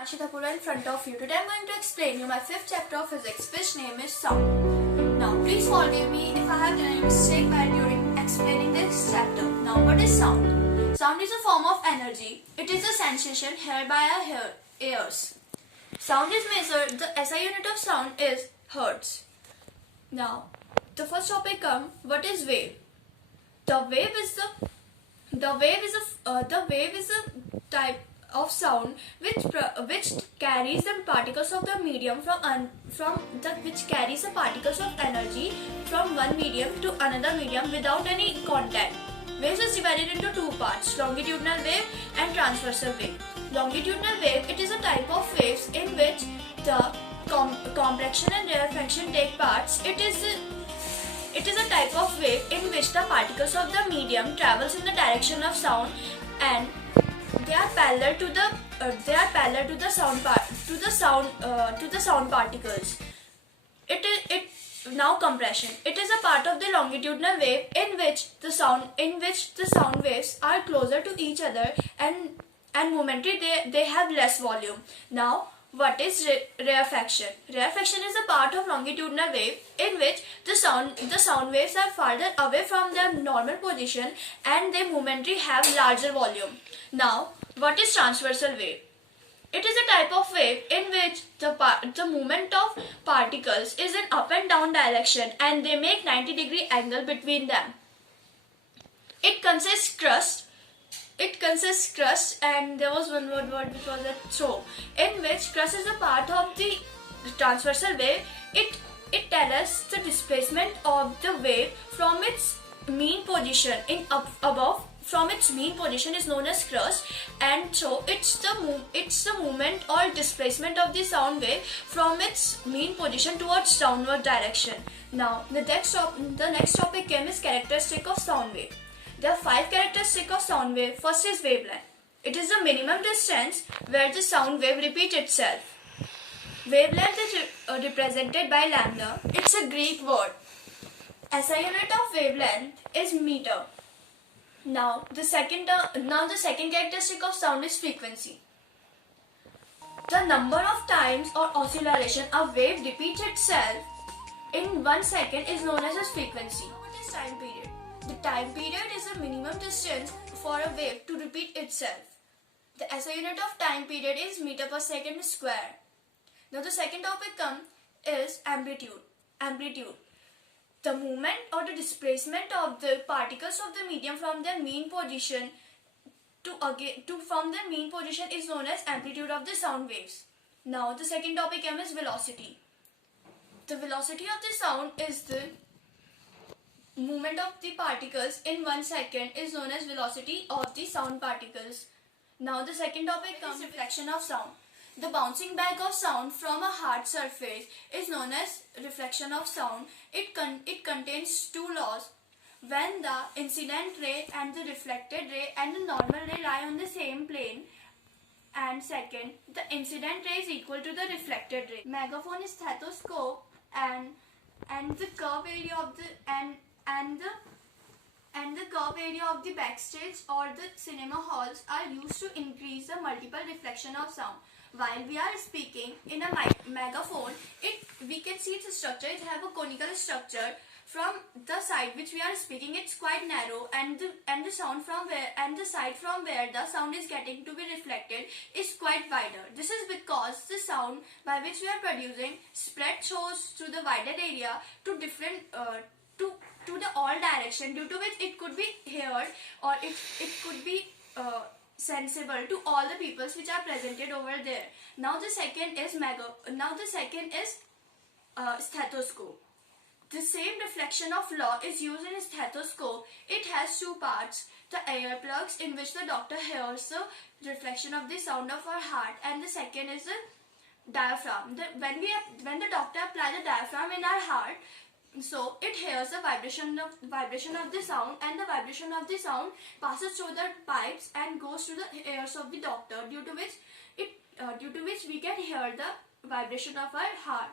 Ashitapura in front of you. Today I am going to explain you my 5th chapter of physics, which name is sound. Now please forgive me if I have done a mistake while during explaining this chapter. Now what is sound? Sound is a form of energy. It is a sensation heard by our ears. Sound is measured. The SI unit of sound is hertz. Now the first topic comes. What is wave? The wave is a type of sound which carries the particles of the medium which carries the particles of energy from one medium to another medium without any contact. Waves is divided into two parts: longitudinal wave and transversal wave. Longitudinal wave, it is a type of waves in which the compression and rarefaction take parts. It is a type of wave in which the particles of the medium travels in the direction of sound and they are parallel to the sound particles. Now compression. It is a part of the longitudinal wave in which the sound waves are closer to each other and momentarily they have less volume. Now what is rarefaction? Rarefaction is a part of longitudinal wave in which the sound waves are farther away from their normal position and they momentarily have larger volume. Now, what is transversal wave? It is a type of wave in which the movement of particles is in up and down direction and they make 90-degree angle between them. It consists crust and there was one word before that, throw, in which crust is a part of the transversal wave. It tells us the displacement of the wave from its mean position from its mean position is known as crust, and so it's the movement or displacement of the sound wave from its mean position towards downward direction. Now the next topic is characteristic of sound wave. There are 5 characteristics of sound wave. First is wavelength. It is the minimum distance where the sound wave repeats itself. Wavelength is represented by lambda. It's a Greek word. SI unit of wavelength is meter. Now the second characteristic of sound is frequency. The number of times or oscillation a wave repeats itself in 1 second is known as frequency. What is time period? The time period is the minimum distance for a wave to repeat itself. The SI unit of time period is meter per second square. Now the second topic is amplitude. Amplitude. The movement or the displacement of the particles of the medium from their mean position from their mean position is known as amplitude of the sound waves. Now the second topic is velocity. The velocity of the sound is the movement of the particles in 1 second is known as velocity of the sound particles. Now the second topic is reflection of sound. The bouncing back of sound from a hard surface is known as reflection of sound. It contains two laws. When the incident ray and the reflected ray and the normal ray lie on the same plane, and second, the incident ray is equal to the reflected ray. Megaphone, stethoscope, and the curve area of the curve area of the backstage or the cinema halls are used to increase the multiple reflection of sound. While we are speaking in a megaphone, we can see its structure. It have a conical structure. From the side which we are speaking, it's quite narrow, and the side from where the sound is getting to be reflected is quite wider. This is because the sound by which we are producing spread shows to the wider area to different to the all direction, due to which it could be heard or it could be sensible to all the peoples which are presented over there. Now the second is stethoscope. The same reflection of law is used in a stethoscope. It has two parts: the air plugs in which the doctor hears the reflection of the sound of our heart, and the second is the diaphragm. When the doctor applies the diaphragm in our heart, so it hears the vibration of the sound, and the vibration of the sound passes through the pipes and goes to the ears of the doctor, due to which we can hear the vibration of our heart.